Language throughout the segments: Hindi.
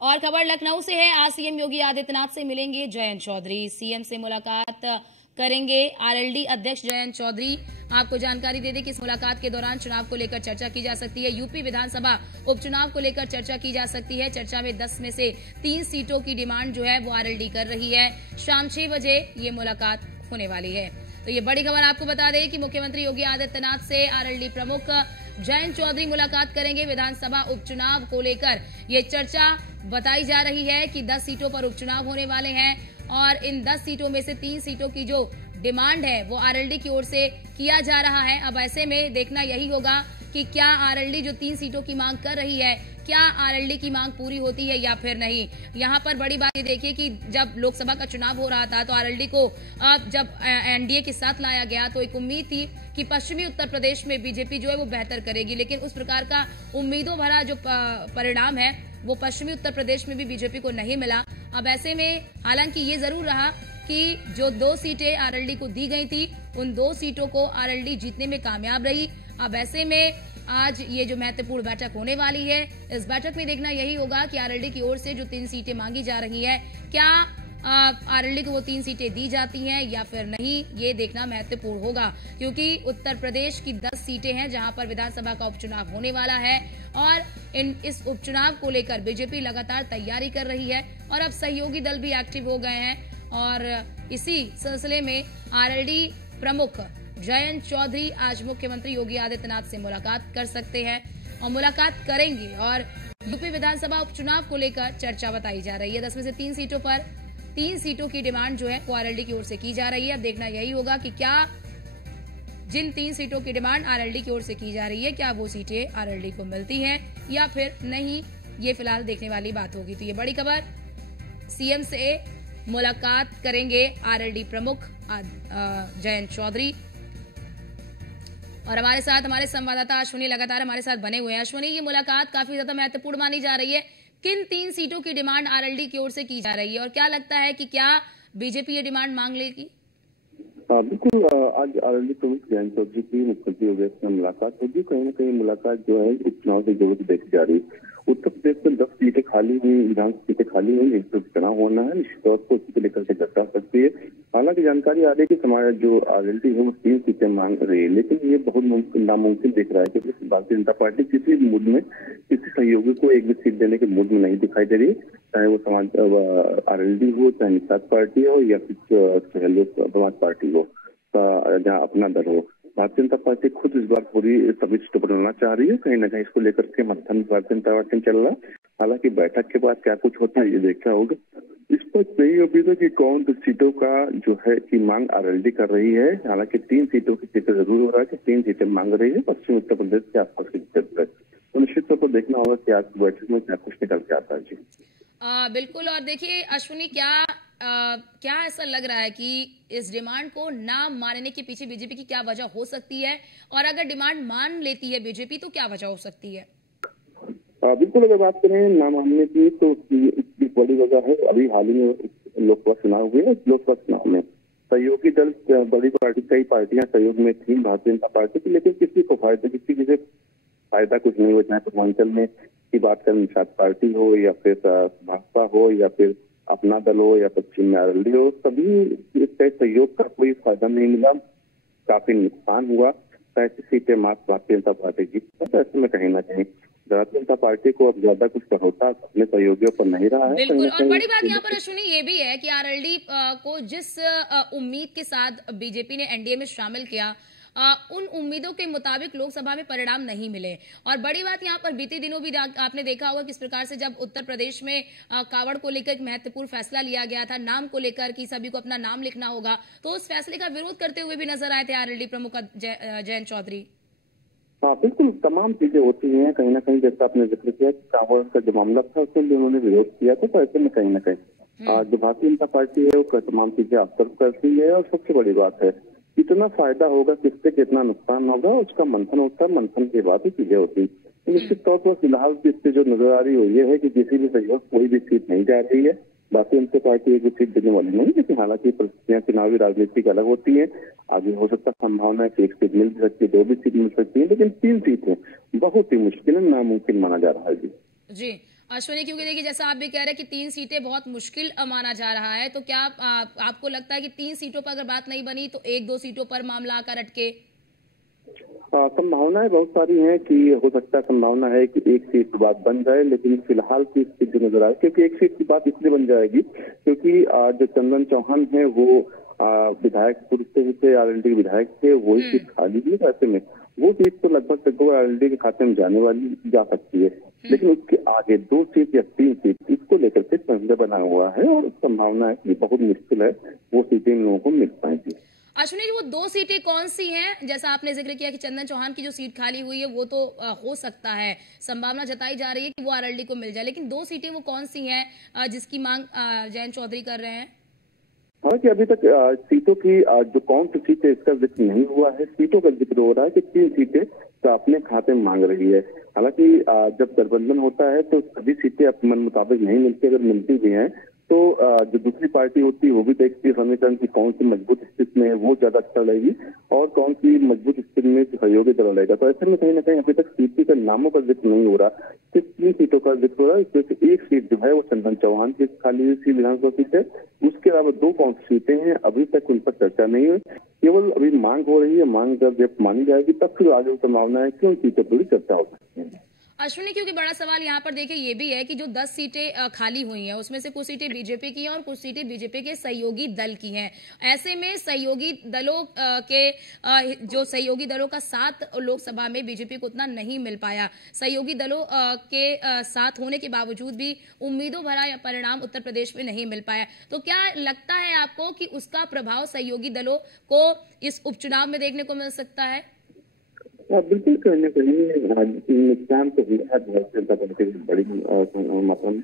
और खबर लखनऊ से है। आज सीएम योगी आदित्यनाथ से मिलेंगे जयंत चौधरी। सीएम से मुलाकात करेंगे आरएलडी अध्यक्ष जयंत चौधरी। आपको जानकारी दे दें कि इस मुलाकात के दौरान चुनाव को लेकर चर्चा की जा सकती है। यूपी विधानसभा उपचुनाव को लेकर चर्चा की जा सकती है। चर्चा में 10 में से 3 सीटों की डिमांड जो है वो आरएलडी कर रही है। शाम 6 बजे ये मुलाकात होने वाली है। तो ये बड़ी खबर आपको बता दें कि मुख्यमंत्री योगी आदित्यनाथ से आरएलडी प्रमुख जयंत चौधरी मुलाकात करेंगे। विधानसभा उपचुनाव को लेकर ये चर्चा बताई जा रही है कि 10 सीटों पर उपचुनाव होने वाले हैं और इन 10 सीटों में से 3 सीटों की जो डिमांड है वो आरएलडी की ओर से किया जा रहा है। अब ऐसे में देखना यही होगा कि क्या आरएलडी जो 3 सीटों की मांग कर रही है, क्या आरएलडी की मांग पूरी होती है या फिर नहीं। यहाँ पर बड़ी बात ये देखिए कि जब लोकसभा का चुनाव हो रहा था तो आरएलडी को जब एनडीए के साथ लाया गया तो एक उम्मीद थी कि पश्चिमी उत्तर प्रदेश में बीजेपी जो है वो बेहतर करेगी, लेकिन उस प्रकार का उम्मीदों भरा जो परिणाम है वो पश्चिमी उत्तर प्रदेश में भी बीजेपी को नहीं मिला। अब ऐसे में हालांकि ये जरूर रहा कि जो 2 सीटें आरएलडी को दी गई थी उन 2 सीटों को आरएलडी जीतने में कामयाब रही। अब ऐसे में आज ये जो महत्वपूर्ण बैठक होने वाली है, इस बैठक में देखना यही होगा कि आरएलडी की ओर से जो 3 सीटें मांगी जा रही है, क्या आरएलडी को वो 3 सीटें दी जाती हैं या फिर नहीं, ये देखना महत्वपूर्ण होगा। क्योंकि उत्तर प्रदेश की 10 सीटें हैं जहां पर विधानसभा का उपचुनाव होने वाला है और इस उपचुनाव को लेकर बीजेपी लगातार तैयारी कर रही है और अब सहयोगी दल भी एक्टिव हो गए हैं और इसी सिलसिले में आरएलडी प्रमुख जयंत चौधरी आज मुख्यमंत्री योगी आदित्यनाथ से मुलाकात कर सकते हैं और मुलाकात करेंगे और यूपी विधानसभा उपचुनाव को लेकर चर्चा बताई जा रही है। 10 में से 3 सीटों पर 3 सीटों की डिमांड जो है वो आरएलडी की ओर से की जा रही है। अब देखना यही होगा कि क्या जिन 3 सीटों की डिमांड आरएलडी की ओर से की जा रही है क्या वो सीटें आरएलडी को मिलती हैं या फिर नहीं, ये फिलहाल देखने वाली बात होगी। तो ये बड़ी खबर, सीएम से मुलाकात करेंगे आरएलडी प्रमुख जयंत चौधरी। और हमारे साथ हमारे संवाददाता अश्विनी लगातार हमारे साथ बने हुए हैं। अश्विनी, ये मुलाकात काफी ज्यादा महत्वपूर्ण मानी जा रही है। किन 3 सीटों की डिमांड आरएलडी की ओर से की जा रही है और क्या लगता है कि क्या बीजेपी ये डिमांड मांग लेगी? बिल्कुल, आज आरएलडी प्रमुख जयंत चौधरी की मुख्यमंत्री योगी से मुलाकात होगी। कहीं न कहीं मुलाकात जो है उपचुनाव से जुड़ी देखी जा रही है। उत्तर प्रदेश में 10 सीटें खाली हुई, विधानसभा सीटें खाली हुई, जिस पर चुनाव होना है, निश्चित तौर पर उसी को लेकर के चर्चा हो सकती है। हालांकि जानकारी आ रही है कि समाज जो आरएलडी है वो 3 सीटें मांग रही है, लेकिन ये बहुत नामुमकिन दिख रहा है क्योंकि भारतीय जनता पार्टी किसी भी मूड में किसी सहयोगी को एक भी सीट देने के मूड में नहीं दिखाई दे रही, चाहे वो समाज आरएलडी हो, चाहे निषाद पार्टी हो या फिर समाज पार्टी हो, जहाँ अपना दल हो। भारतीय जनता पार्टी खुद इस बार पूरी सभी सीटों पर लड़ना चाह रही है। कहीं ना कहीं इसको लेकर के मंथन भारतीय जनता पार्टी चल रहा है। हालांकि बैठक के बाद क्या कुछ होता है ये देखना होगा। इस पर यही उम्मीद है कि कौन सीटों का जो है की मांग आरएलडी कर रही है। हालांकि 3 सीटों की जिक्र जरूर हो रहा है कि 3 सीटें मांग रही है पश्चिमी उत्तर प्रदेश के आसपास की क्षेत्र। तो निश्चित तौर पर देखना होगा कि आज की बैठक में क्या कुछ निकल के आता है। जी बिल्कुल। और देखिए अश्विनी, क्या ऐसा लग रहा है कि इस डिमांड को ना मानने के पीछे बीजेपी की क्या वजह हो सकती है और अगर डिमांड मान लेती है बीजेपी तो क्या वजह हो सकती है? बिल्कुल, अगर बात करें ना मानने की तो इसकी बड़ी वजह है अभी हाल ही में लोकसभा चुनाव हुए। लोकसभा चुनाव में सहयोगी दल बड़ी पार्टी, कई पार्टियां सहयोग में थी भारतीय जनता पार्टी की, लेकिन किसी को फायदा कुछ नहीं हुआ। चाहे पूर्वांचल में की बात करें निषाद पार्टी हो या फिर भाजपा हो या फिर अपना दल हो या पश्चिम में आरएलडी हो, सभी इसके सहयोग का कोई फायदा नहीं मिला, काफी नुकसान हुआ। 35 सीटें मात्र भारतीय जनता पार्टी जीती। तो ऐसे में कहीं ना कहीं भारतीय जनता पार्टी को अब ज्यादा कुछ भरोसा अपने सहयोगियों पर नहीं रहा है। बिल्कुल। और बड़ी बात यहाँ पर अश्विनी ये भी है कि आरएलडी को जिस उम्मीद के साथ बीजेपी ने एनडीए में शामिल किया, उन उम्मीदों के मुताबिक लोकसभा में परिणाम नहीं मिले। और बड़ी बात यहाँ पर बीते दिनों भी आपने देखा होगा किस प्रकार से जब उत्तर प्रदेश में कावड़ को लेकर एक महत्वपूर्ण फैसला लिया गया था, नाम को लेकर कि सभी को अपना नाम लिखना होगा, तो उस फैसले का विरोध करते हुए भी नजर आए थे आरएलडी प्रमुख जयंत चौधरी। हाँ बिल्कुल, तमाम चीजें होती हैं। कहीं ना कहीं जैसा आपने जिक्र किया कावड़ का जो मामला था उसके लिए उन्होंने विरोध किया था। तो ऐसे में कहीं ना कहीं जो भारतीय जनता पार्टी है वो तमाम चीजें ऑब्जर्व करती है और सबसे बड़ी बात है कितना फायदा होगा, किससे कितना नुकसान होगा, उसका मंथन होता है। मंथन के बाद ही चीजें होती है। निश्चित तौर पर फिलहाल इससे जो नजर आ रही है ये है कि किसी भी सहयोग कोई भी सीट नहीं जा रही है। भारतीय जनता पार्टी एक भी सीट देने वाली नहीं, लेकिन हालांकि परिस्थितियां चुनावी राजनीति की अलग होती है। आगे हो सकता संभावना है कि 1 सीट मिल सकती है, 2 भी सीट मिल सकती है, लेकिन 3 सीटें बहुत ही मुश्किल नामुमकिन माना जा रहा है। जी अश्विनी, क्योंकि देखिए जैसा आप भी कह रहे हैं कि 3 सीटें बहुत मुश्किल माना जा रहा है, तो क्या आपको लगता है कि 3 सीटों पर अगर बात नहीं बनी तो 1-2 सीटों पर मामला आकर अटके? संभावनाएं बहुत सारी हैं कि हो सकता है, संभावना है कि एक सीट की बात बन जाए, लेकिन फिलहाल की स्थिति जो नजर आ रही है, क्योंकि एक सीट की बात इसलिए बन जाएगी क्योंकि जो चंदन चौहान है वो विधायक पूर्व से थे, आरएलडी के विधायक थे, वही सीट खाली हुई है। ऐसे में वो सीट तो लगभग आरएलडी के खाते में जाने वाली जा सकती है, लेकिन उसके आगे 2 सीट या 3 सीट इसको लेकर के संशय बना हुआ है और संभावना है कि बहुत मुश्किल है वो सीटें इन लोगों को मिल पाएंगी। अश्विनी जी, वो 2 सीटें कौन सी हैं? जैसा आपने जिक्र किया कि चंदन चौहान की जो सीट खाली हुई है वो तो हो सकता है, संभावना जताई जा रही है कि वो आरएलडी को मिल जाए, लेकिन 2 सीटें वो कौन सी हैं जिसकी मांग जयंत चौधरी कर रहे हैं? हालांकि अभी तक सीटों की जो कौन सी सीटें इसका जिक्र नहीं हुआ है, सीटों का जिक्र हो रहा है कि 3 सीटें तो अपने खाते में मांग रही है। हालांकि जब गठबंधन होता है तो सभी सीटें अपने मन मुताबिक नहीं मिलती, अगर मिलती भी हैं तो जो दूसरी पार्टी होती है वो भी देखती है समीकरण की कौन सी मजबूत स्थिति में है वो ज्यादा अच्छा लगेगी और कौन सी मजबूत स्थिति में सहयोगी दल रहेगा। तो ऐसे में कहीं ना कहीं अभी तक सीटों के नामों का जिक्र नहीं हो रहा, सिर्फ 3 सीटों का जिक्र हो रहा है। इसमें एक सीट जो है वो चंदन चौहान की खाली हुई विधानसभा सीट है, उसके अलावा 2 कौन सी सीटें हैं अभी तक उन पर चर्चा नहीं हुई, केवल अभी मांग हो रही है। मांग जब मानी जाएगी तब फिर आगे संभावना है कि उन सीटों पर भी चर्चा हो सकती है। अश्विनी, क्योंकि बड़ा सवाल यहाँ पर देखिए ये भी है कि जो 10 सीटें खाली हुई हैं उसमें से कुछ सीटें बीजेपी की हैं और कुछ सीटें बीजेपी के सहयोगी दल की हैं। ऐसे में सहयोगी दलों जो सहयोगी दलों का साथ लोकसभा में बीजेपी को उतना नहीं मिल पाया। सहयोगी दलों के साथ होने के बावजूद भी उम्मीदों भरा या परिणाम उत्तर प्रदेश में नहीं मिल पाया। तो क्या लगता है आपको कि उसका प्रभाव सहयोगी दलों को इस उपचुनाव में देखने को मिल सकता है? बिल्कुल, कहीं ना कहीं नुकसान तो हुआ है भारतीय जनता पार्टी की बड़ी मात्रा में।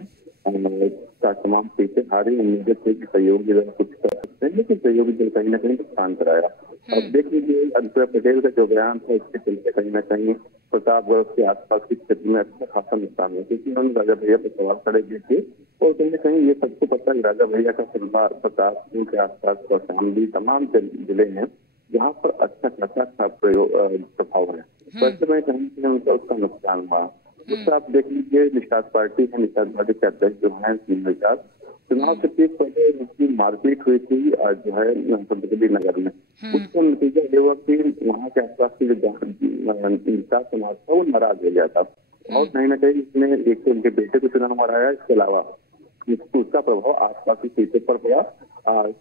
तमाम सीटें हारी, उम्मीदें थी कि सहयोगी दल कुछ कर सकते हैं, लेकिन सहयोगी दल कहीं ना कहीं नुकसान कराया। अब देख लीजिए अनुप्रिया पटेल का जो बयान था इसके चलते कहीं ना कहीं प्रतापगढ़ के आसपास की क्षेत्र में अच्छा खासा नुकसान है, क्योंकि उन्होंने राजा भैया पर सवाल खड़े किए थे और कहीं ना कहीं ये सबको पता है राजा भैया का सिलवा प्रतापगढ़ के आसपास और शामली तमाम जिले हैं जहाँ पर अच्छा खासा प्रभाव है। तो ऐसे में कहीं उनका उसका नुकसान हुआ। दूसरा आप देख लीजिए निषाद पार्टी है, निषाद पार्टी के अध्यक्ष जो है निषाद, चुनाव से ठीक पहले उसकी मारपीट हुई थी जो है संतकबीर नगर में। उसका नतीजा ये हुआ कि वहाँ के आसपास की जो निषाद समाज था वो नाराज हो गया था और कहीं ना कहीं इसने एक तो उनके बेटे को चुनाव हराया, इसके अलावा उसका प्रभाव आसपास की सीटों पर पड़ा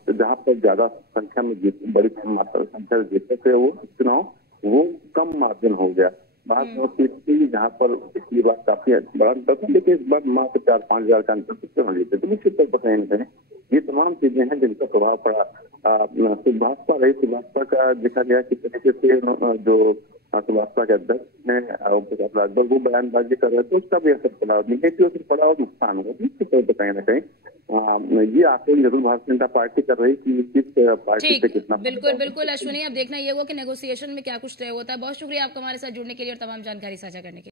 जहाँ पर ज्यादा संख्या में बड़ी मात्रा संख्या में जीते थे वो चुनाव, वो कम मार्जिन हो गया। बात वो सीट थी जहाँ पर पिछली बार काफी बड़ा अंतर था, लेकिन इस बार मात्र 4-5 हजार का अंतर से जीते। तो निश्चित तौर पर कहीं ना ये तमाम चीजें हैं जिनका प्रभाव पड़ा। भाजपा का देखा गया किस तरीके से जो भाजपा के अध्यक्ष हैं राजभर वो बयानबाजी कर रहे थे, उसका भी असर पड़ा, निगेटिव असर पड़ा और नुकसान हुआ। कहीं ना कहीं ये आकलन जरूर भारतीय जनता पार्टी कर रही कि किस पार्टी से कितना। बिल्कुल अश्विनी, अब देखना ये होगा कि नेगोशिएशन में क्या कुछ तय होता है। बहुत शुक्रिया आपका हमारे साथ जुड़ने के लिए और तमाम जानकारी साझा करने के लिए।